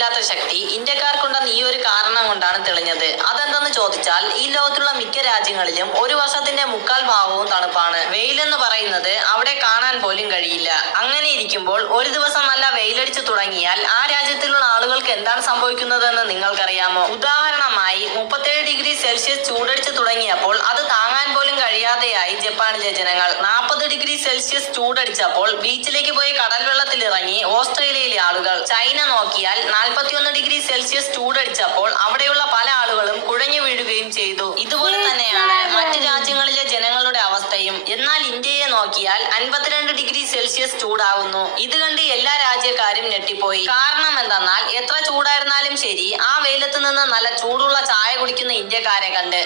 ഇല്ലാത്ത ശക്തി ഇന്ത്യക്കാർക്കുണ്ടെന്ന് ഈ ഒരു കാരണം കൊണ്ടാണ് തെളിഞ്ഞത്. അതെന്തെന്ന് ചോദിച്ചാൽ ഈ ലോകത്തുള്ള മിക്ക രാജ്യങ്ങളിലും ഒരു വർഷത്തിന്റെ 3/4 ഭാഗവും തണുപ്പാണ്. വെയിലെന്ന് പറയുന്നത് അവിടെ കാണാൻ പോലും കഴിയില്ല. അങ്ങനെ ഇരിക്കുമ്പോൾ ഒരു ദിവസം നല്ല വെയിലടിച്ചു തുടങ്ങിയാൽ ആ രാജ്യത്തിലുള്ള ആളുകൾക്ക് എന്താണ് സംഭവിക്കുന്നതെന്ന് നിങ്ങൾക്കറിയാമോ? ഉദാഹരണമായി 37 ഡിഗ്രി സെൽഷ്യസ് ചൂടടിച്ചു തുടങ്ങിയപ്പോൾ അത് താങ്ങാൻ പോലും കഴിയാതെയായി ജപ്പാനിലെ ജനങ്ങൾ. 40 ഡിഗ്രി സെൽഷ്യസ് ചൂടടിച്ചപ്പോൾ ബീച്ചിലേക്ക് പോയി കടൽ വെള്ളത്തിൽ ഇറങ്ങി ഓസ്ട്രേലിയയിലെ ആളുകൾ. ചൈന നോക്കിയാൽ 41 ഡിഗ്രി സെൽഷ്യസ് ചൂടടിച്ചപ്പോൾ അവിടെയുള്ള പല ആളുകളും കുഴഞ്ഞു വീഴുകയും ചെയ്തു. ഇതുപോലെ തന്നെയാണ് മറ്റ് രാജ്യങ്ങളിലെ ജനങ്ങളുടെ അവസ്ഥയും. എന്നാൽ ഇന്ത്യയെ നോക്കിയാൽ 52 ഡിഗ്രി സെൽഷ്യസ് ചൂടാകുന്നു. ഇത് കണ്ട് എല്ലാ രാജ്യക്കാരും ഞെട്ടിപ്പോയി. കാരണം എന്തെന്നാൽ എത്ര ചൂടായിരുന്നാലും ശരി ആ വെയിലത്ത് നിന്ന് നല്ല ചൂടുള്ള ചായ കുടിക്കുന്ന ഇന്ത്യക്കാരെ കണ്ട്.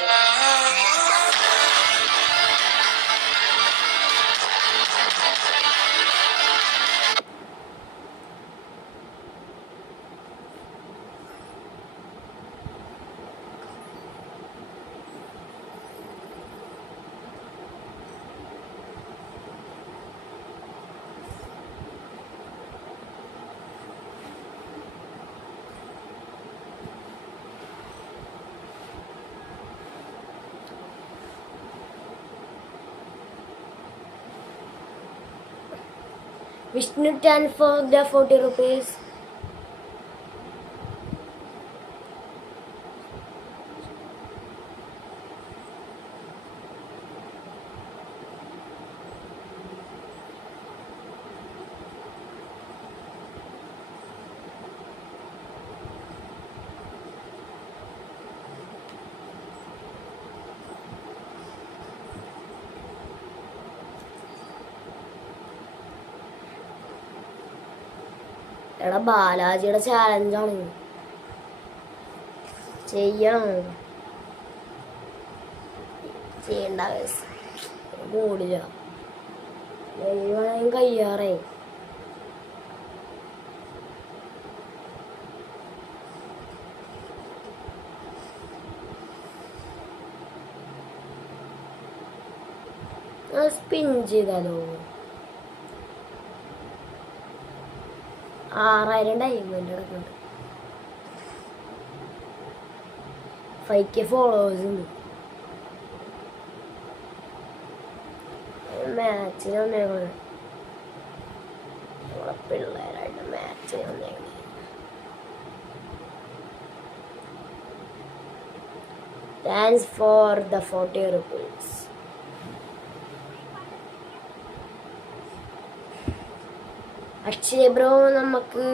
Vishnu 10 for the 40 rupees. എടാ ബാലാജിയുടെ ചാലഞ്ചാണ്, ചെയ്യണം. ചെയ്യണ്ട മൂടില്ല, വേണമെങ്കിൽ കയ്യാറേ. സ്പിൻ ചെയ്താലോ? 6000 ഡയമണ്ട് കിടക്കുന്നുണ്ട്. 5K ഫോളോവേഴ്സ് ഉണ്ട്. മാച്ചിന് വന്നേക്കണേ, നമ്മളെ പിള്ളേരായിട്ട് മാച്ചിന് വന്നേക്കണേ. Thanks for the 40 rupees. Akshay bro നമുക്ക്